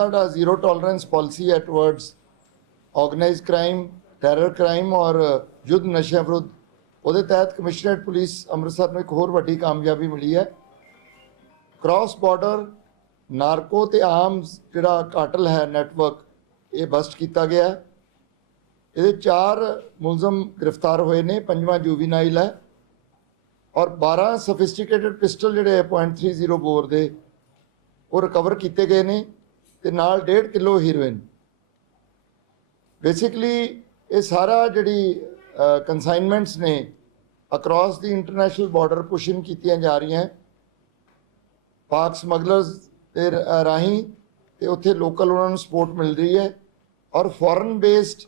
ਸਾਡਾ zero tolerance policy ਹੈ towards organise crime terror crime ਔਰ ਯੁੱਧ ਨਸ਼ਾ ਵਿਰੁੱਧ ਉਹਦੇ ਤਹਿਤ ਕਮਿਸ਼ਨਰੇਟ ਪੁਲਿਸ ਅੰਮ੍ਰਿਤਸਰ ਨੂੰ ਇੱਕ ਹੋਰ ਵੱਡੀ ਕਾਮਯਾਬੀ ਮਿਲੀ ਹੈ ਕ੍ਰਾਸ ਬਾਰਡਰ ਨਾਰਕੋ ਤੇ ਆਰਮਸ ਜਿਹੜਾ ਕਾਟਲ ਹੈ ਨੈਟਵਰਕ ਇਹ ਬਸਟ ਕੀਤਾ ਗਿਆ ਇਹਦੇ ਚਾਰ ਮੁਲਜ਼ਮ ਗ੍ਰਿਫਤਾਰ ਹੋਏ ਨੇ ਪੰਜਵਾਂ ਜੁਵੀਨਾਈਲ ਹੈ ਔਰ 12 ਸਫਿਸਟੀਕੇਟਿਡ ਪਿਸਟਲ ਜਿਹੜੇ 0.30 ਬੋਰ ਦੇ ਉਹ ਰਿਕਵਰ ਕੀਤੇ ਗਏ ਨੇ ਤੇ ਨਾਲ 1.5 ਕਿਲੋ ਹੀਰੋਇਨ ਬੇਸਿਕਲੀ ਇਹ ਸਾਰਾ ਜਿਹੜੀ ਕਨਸਾਈਨਮੈਂਟਸ ਨੇ across the international border pushing ਕੀਤੀਆਂ ਜਾ ਰਹੀਆਂ ਪਾਕ ਸਮਗਲਰਸ ਤੇ ਰਾਹੀਂ ਤੇ ਉੱਥੇ ਲੋਕਲ ਉਹਨਾਂ ਨੂੰ ਸਪੋਰਟ ਮਿਲ ਰਹੀ ਹੈ ਔਰ ਫੋਰਨ ਬੇਸਡ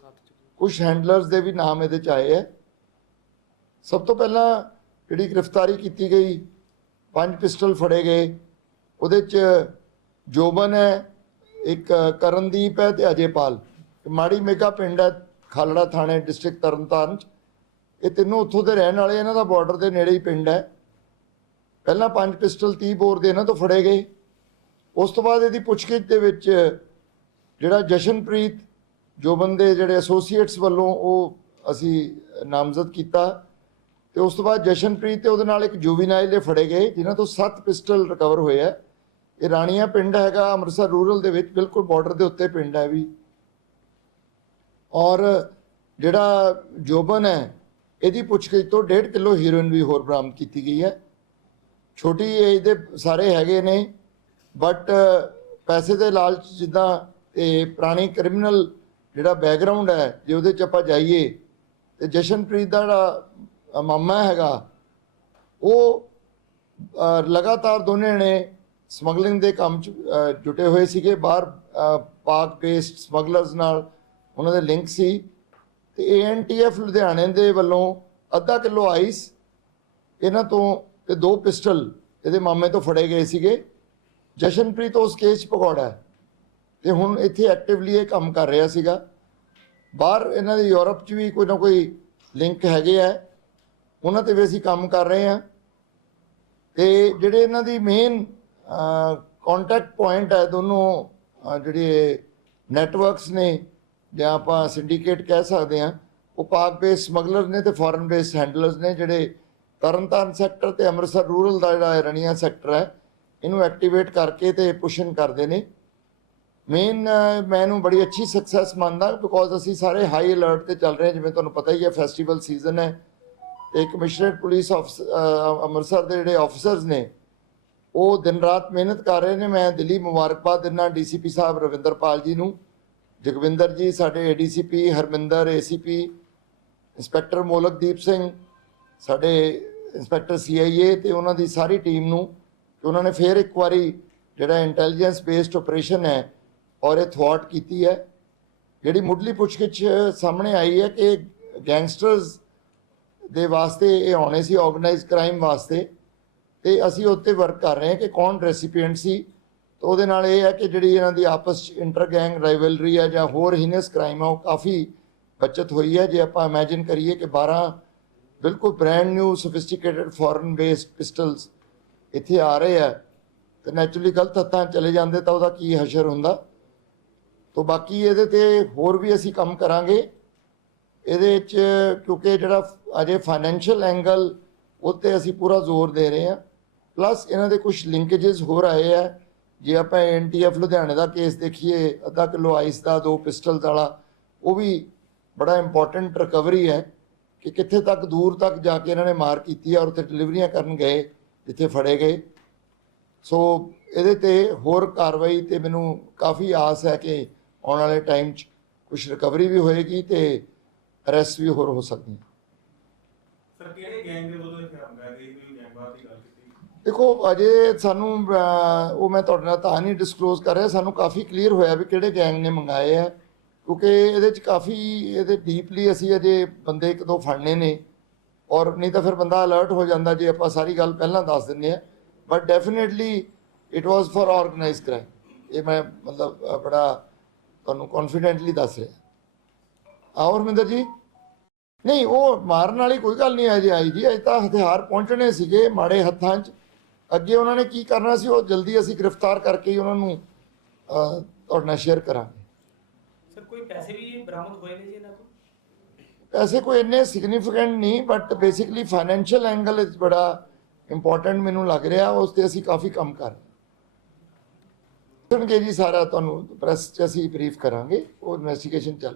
ਕੁਝ ਹੈਂਡਲਰਸ ਦੇ ਵੀ ਨਾਮ ਇਹਦੇ ਚ ਆਏ ਹੈ ਸਭ ਤੋਂ ਪਹਿਲਾਂ ਜਿਹੜੀ ਗ੍ਰਿਫਤਾਰੀ ਕੀਤੀ ਗਈ ਪੰਜ ਪਿਸਟਲ ਫੜੇ ਗਏ ਉਹਦੇ ਚ ਜੋਬਨ ਹੈ ਇੱਕ ਕਰਨਦੀਪ ਹੈ ਤੇ ਅਜੇਪਾਲ ਮਾੜੀ ਮੇਗਾ ਪਿੰਡ ਹੈ ਖਾਲੜਾ ਥਾਣੇ ਡਿਸਟ੍ਰਿਕਟ ਤਰਨਤਾਰਨ ਚ ਇਹ ਤਿੰਨੋਂ ਉੱਥੋਂ ਦੇ ਰਹਿਣ ਵਾਲੇ ਇਹਨਾਂ ਦਾ ਬਾਰਡਰ ਦੇ ਨੇੜੇ ਹੀ ਪਿੰਡ ਹੈ ਪਹਿਲਾਂ ਪੰਜ ਪਿਸਟਲ 30 ਬੋਰ ਦੇ ਇਹਨਾਂ ਤੋਂ ਫੜੇ ਗਏ ਉਸ ਤੋਂ ਬਾਅਦ ਇਹਦੀ ਪੁੱਛਗਿੱਛ ਦੇ ਵਿੱਚ ਜਿਹੜਾ ਜਸ਼ਨਪ੍ਰੀਤ ਜੋ ਬੰਦੇ ਜਿਹੜੇ ਐਸੋਸੀਏਟਸ ਵੱਲੋਂ ਉਹ ਅਸੀਂ ਨਾਮਜ਼ਦ ਕੀਤਾ ਤੇ ਉਸ ਤੋਂ ਬਾਅਦ ਜਸ਼ਨਪ੍ਰੀਤ ਤੇ ਉਹਦੇ ਨਾਲ ਇੱਕ ਜੁਵੀਨਾਈਲ ਦੇ ਫੜੇ ਗਏ ਜਿਨ੍ਹਾਂ ਤੋਂ 7 ਪਿਸਟਲ ਰਿਕਵਰ ਹੋਏ ਆ ਇਹ ਰਾਣੀਆਂ ਪਿੰਡ ਹੈਗਾ ਅੰਮ੍ਰਿਤਸਰ ਰੂਰਲ ਦੇ ਵਿੱਚ ਬਿਲਕੁਲ ਬਾਰਡਰ ਦੇ ਉੱਤੇ ਪਿੰਡ ਹੈ ਵੀ ਔਰ ਜਿਹੜਾ ਜੋਬਨ ਹੈ ਇਹਦੀ ਪੁੱਛਗਿੱਛ ਤੋਂ 1.5 ਕਿਲੋ ਹੀਰੋਇਨ ਵੀ ਹੋਰ ਬਰਾਮਦ ਕੀਤੀ ਗਈ ਹੈ ਛੋਟੀ ਏਜ ਦੇ ਸਾਰੇ ਹੈਗੇ ਨੇ ਬਟ ਪੈਸੇ ਦੇ ਲਾਲਚ ਜਿੱਦਾਂ ਇਹ ਪੁਰਾਣੀ ਕ੍ਰਿਮੀਨਲ ਜਿਹੜਾ ਬੈਕਗ੍ਰਾਉਂਡ ਹੈ ਜੇ ਉਹਦੇ ਚ ਆਪਾਂ ਜਾਈਏ ਤੇ ਜਸ਼ਨਪ੍ਰੀਤ ਦਾ ਜਿਹੜਾ ਮਾਮਾ ਹੈਗਾ ਉਹ ਲਗਾਤਾਰ ਦੋਨੇ ਨੇ ਸਮਗਲਿੰਗ ਦੇ ਕੰਮ 'ਚ ਜੁਟੇ ਹੋਏ ਸੀਗੇ ਬਾਹਰ ਪਾਕ ਬੇਸਡ ਸਮਗਲਰਸ ਨਾਲ ਉਹਨਾਂ ਦੇ ਲਿੰਕ ਸੀ ਤੇ ਏਐਨਟੀਐਫ ਲੁਧਿਆਣੇ ਦੇ ਵੱਲੋਂ ਅੱਧਾ ਕਿਲੋ ਆਈਸ ਇਹਨਾਂ ਤੋਂ ਤੇ ਦੋ ਪਿਸਟਲ ਇਹਦੇ ਮਾਮੇ ਤੋਂ ਫੜੇ ਗਏ ਸੀਗੇ ਜਸ਼ਨਪ੍ਰੀਤ ਉਸ ਕੇਸ 'ਚ ਪਕੌੜਾ ਤੇ ਹੁਣ ਇੱਥੇ ਐਕਟਿਵਲੀ ਇਹ ਕੰਮ ਕਰ ਰਿਹਾ ਸੀਗਾ ਬਾਹਰ ਇਹਨਾਂ ਦੇ ਯੂਰਪ 'ਚ ਵੀ ਕੋਈ ਨਾ ਕੋਈ ਲਿੰਕ ਹੈਗੇ ਆ ਉਹਨਾਂ ਤੇ ਵੀ ਅਸੀਂ ਕੰਮ ਕਰ ਰਹੇ ਆ ਤੇ ਜਿਹੜੇ ਇਹਨਾਂ ਦੀ ਮੇਨ ਕੰਟੈਕਟ ਪੁਆਇੰਟ ਹੈ ਦੋਨੋਂ ਜਿਹੜੇ ਨੈਟਵਰਕਸ ਨੇ ਜਾਂ ਆਪਾਂ ਸਿੰਡੀਕੇਟ ਕਹਿ ਸਕਦੇ ਆ ਉਹ ਪਾਕ ਬੇਸ ਸਮਗਲਰ ਨੇ ਤੇ ਫੋਰਨ ਬੇਸ ਹੈਂਡਲਰਸ ਨੇ ਜਿਹੜੇ ਤਰਨਤਾਰਨ ਸੈਕਟਰ ਤੇ ਅੰਮ੍ਰਿਤਸਰ ਰੂਰਲ ਦਾ ਜਿਹੜਾ ਰਣੀਆਂ ਸੈਕਟਰ ਹੈ ਇਹਨੂੰ ਐਕਟੀਵੇਟ ਕਰਕੇ ਤੇ ਪੁਸ਼ਨ ਕਰਦੇ ਨੇ ਮੇਨ ਮੈਂ ਮੈਨੂੰ ਬੜੀ ਅੱਛੀ ਸਕਸੈਸ ਮੰਨਦਾ ਬਿਕੋਜ਼ ਅਸੀਂ ਸਾਰੇ ਹਾਈ ਅਲਰਟ ਤੇ ਚੱਲ ਰਹੇ ਜਿਵੇਂ ਤੁਹਾਨੂੰ ਪਤਾ ਹੀ ਹੈ ਫੈਸਟੀਵਲ ਸੀਜ਼ਨ ਹੈ ਤੇ ਕਮਿਸ਼ਨਰ ਪੁਲਿਸ ਆਫ ਅੰਮ੍ਰਿਤਸਰ ਦੇ ਜਿਹੜੇ ਆਫੀਸਰਸ ਨੇ ਉਹ ਦਿਨ ਰਾਤ ਮਿਹਨਤ ਕਰ ਰਹੇ ਨੇ ਮੈਂ ਦਿੱਲੀ ਮੁਬਾਰਕਬਾਦ ਦਿੰਦਾ ਡੀਸੀਪੀ ਸਾਹਿਬ ਰਵਿੰਦਰਪਾਲ ਜੀ ਨੂੰ ਜਗਵਿੰਦਰ ਜੀ ਸਾਡੇ ADCP Harminder ACP inspector Molakdeep Singh ਸਾਡੇ ਇੰਸਪੈਕਟਰ ਸੀਆਈਏ ਤੇ ਉਹਨਾਂ ਦੀ ਸਾਰੀ ਟੀਮ ਨੂੰ ਕਿ ਉਹਨਾਂ ਨੇ ਫੇਰ ਇੱਕ ਵਾਰੀ ਜਿਹੜਾ ਇੰਟੈਲੀਜੈਂਸ ਬੇਸਡ ਆਪਰੇਸ਼ਨ ਹੈ ਔਰ ਇਹ ਥਾਟ ਕੀਤੀ ਹੈ ਜਿਹੜੀ ਮੁੱਢਲੀ ਪੁੱਛਗਿੱਛ ਸਾਹਮਣੇ ਆਈ ਹੈ ਕਿ ਗੈਂਗਸਟਰਸ ਦੇ ਵਾਸਤੇ ਇਹ ਆਉਣੇ ਸੀ ਆਰਗੇਨਾਈਜ਼ਡ ਕ੍ਰਾਈਮ ਵਾਸਤੇ ਤੇ ਅਸੀਂ ਉੱਤੇ ਵਰਕ ਕਰ ਰਹੇ ਹਾਂ ਕਿ ਕੌਣ ਰੈਸੀਪੀਐਂਟ ਸੀ ਤੇ ਉਹਦੇ ਨਾਲ ਇਹ ਹੈ ਕਿ ਜਿਹੜੀ ਇਹਨਾਂ ਦੀ ਆਪਸ ਵਿੱਚ ਇੰਟਰ ਗੈਂਗ ਰਾਈਵਲਰੀ ਹੈ ਜਾਂ ਹੋਰ ਹਿਨਸ ਕ੍ਰਾਈਮ ਆ ਉਹ ਕਾਫੀ ਬਚਤ ਹੋਈ ਹੈ ਜੇ ਆਪਾਂ ਇਮੇਜਿਨ ਕਰੀਏ ਕਿ 12 ਬਿਲਕੁਲ brand new sophisticated foreign based pistols ਇੱਥੇ ਆ ਰਹੇ ਆ ਤੇ ਨੈਚੁਰਲੀ ਗਲਤ ਹੱਥਾਂ ਚਲੇ ਜਾਂਦੇ ਤਾਂ ਉਹਦਾ ਕੀ ਹਸ਼ਰ ਹੁੰਦਾ ਤੋਂ ਬਾਕੀ ਇਹਦੇ ਤੇ ਹੋਰ ਵੀ ਅਸੀਂ ਕੰਮ ਕਰਾਂਗੇ ਇਹਦੇ ਵਿੱਚ ਕਿਉਂਕਿ ਜਿਹੜਾ ਅਜੇ ਫਾਈਨੈਂਸ਼ੀਅਲ ਐਂਗਲ ਉੱਤੇ ਅਸੀਂ ਪੂਰਾ ਜ਼ੋਰ ਦੇ ਰਹੇ ਹਾਂ ਪਲੱਸ ਇਹਨਾਂ ਦੇ ਕੁਝ ਲਿੰਕੇजेस ਹੋਰ ਆਏ ਆ ਜੇ ਆਪਾਂ ਐਨਟੀਐਫ ਲੁਧਿਆਣੇ ਦਾ ਕੇਸ ਦੇਖੀਏ ਅੱਧਾ ਕਿਲੋ ਆਈਸ ਦਾ ਦੋ ਪਿਸਟਲ ਵਾਲਾ ਉਹ ਵੀ ਬੜਾ ਇੰਪੋਰਟੈਂਟ ਰਿਕਵਰੀ ਹੈ ਕਿ ਕਿੱਥੇ ਤੱਕ ਦੂਰ ਤੱਕ ਜਾ ਕੇ ਇਹਨਾਂ ਨੇ ਮਾਰ ਕੀਤੀ ਆ ਔਰ ਉੱਥੇ ਡਿਲੀਵਰੀਆਂ ਕਰਨ ਗਏ ਜਿੱਥੇ ਫੜੇ ਗਏ ਸੋ ਇਹਦੇ ਤੇ ਹੋਰ ਕਾਰਵਾਈ ਤੇ ਮੈਨੂੰ ਕਾਫੀ ਆਸ ਹੈ ਕਿ ਆਉਣ ਵਾਲੇ ਟਾਈਮ 'ਚ ਕੁਝ ਰਿਕਵਰੀ ਵੀ ਹੋਏਗੀ ਤੇ ਅਰੈਸਟ ਵੀ ਹੋਰ ਹੋ ਸਕਦੀ ਹੈ ਸਰ ਕਿਹੜੇ ਗੈਂਗ ਦੇ ਵੱਲੋਂ ਇਹ ਕਰਾਂਗਾ ਕਰਦੇ ਕੋਈ ਗੈਂਗਵਾਰ ਦੀ ਗੱਲ ਦੇਖੋ ਅਜੇ ਸਾਨੂੰ ਉਹ ਮੈਂ ਤੁਹਾਡੇ ਨਾਲ ਤਾਂ ਨਹੀਂ ਡਿਸਕਲੋਜ਼ ਕਰ ਰਿਹਾ ਸਾਨੂੰ ਕਾਫੀ ਕਲੀਅਰ ਹੋਇਆ ਵੀ ਕਿਹੜੇ ਗੈਂਗ ਨੇ ਮੰਗਾਏ ਆ ਕਿਉਂਕਿ ਇਹਦੇ ਚ ਕਾਫੀ ਇਹਦੇ ਡੀਪਲੀ ਅਸੀਂ ਅਜੇ ਬੰਦੇ ਇੱਕ ਦੋ ਫੜਨੇ ਨੇ ਔਰ ਨਹੀਂ ਤਾਂ ਫਿਰ ਬੰਦਾ ਅਲਰਟ ਹੋ ਜਾਂਦਾ ਜੇ ਆਪਾਂ ਸਾਰੀ ਗੱਲ ਪਹਿਲਾਂ ਦੱਸ ਦਿੰਨੇ ਆ but definitely it was for organise crime ਇਹ ਮੈਂ ਮਤਲਬ ਬੜਾ ਤੁਹਾਨੂੰ ਕੌਨਫੀਡੈਂਟਲੀ ਦੱਸ ਰਿਹਾ ਔਰ ਮਿੰਦਰ ਜੀ ਨਹੀਂ ਉਹ ਮਾਰਨ ਵਾਲੀ ਕੋਈ ਗੱਲ ਨਹੀਂ ਅਜੇ ਆਈ ਜੀ ਅਜੇ ਤਾਂ ਹਥਿਆਰ ਪਹੁੰਚਣੇ ਸੀਗੇ ਮਾੜੇ ਹੱਥਾਂ 'ਚ ਅੱਗੇ ਉਹਨਾਂ ਨੇ ਕੀ ਕਰਨਾ ਸੀ ਉਹ ਜਲਦੀ ਅਸੀਂ ਗ੍ਰਿਫਤਾਰ ਕਰਕੇ ਹੀ ਉਹਨਾਂ ਨੂੰ ਤੁਹਾਡੇ ਨਾਲ ਸ਼ੇਅਰ ਕਰਾਂਗੇ ਸਰ ਕੋਈ ਪੈਸੇ ਵੀ ਬਰਾਮਦ ਹੋਏ ਨੇ ਜੀ ਇਹਨਾਂ ਕੋਲ ਪੈਸੇ ਕੋਈ ਇੰਨੇ ਸਿਗਨੀਫੀਕੈਂਟ ਨਹੀਂ ਬਟ ਬੇਸਿਕਲੀ ਫਾਈਨੈਂਸ਼ੀਅਲ ਐਂਗਲ ਇਸ ਬੜਾ ਇੰਪੋਰਟੈਂਟ ਮੈਨੂੰ ਲੱਗ ਰਿਹਾ ਉਸ ਤੇ ਅਸੀਂ ਕਾਫੀ ਕੰਮ ਕਰ ਸੁਣਗੇ ਜੀ ਸਾਰਾ ਤੁਹਾਨੂੰ ਪ੍ਰੈਸ 'ਚ ਅਸੀਂ ਬਰੀਫ ਕਰਾਂਗੇ ਉਹ ਇਨਵੈਸਟੀਗੇਸ਼ਨ ਚੱਲ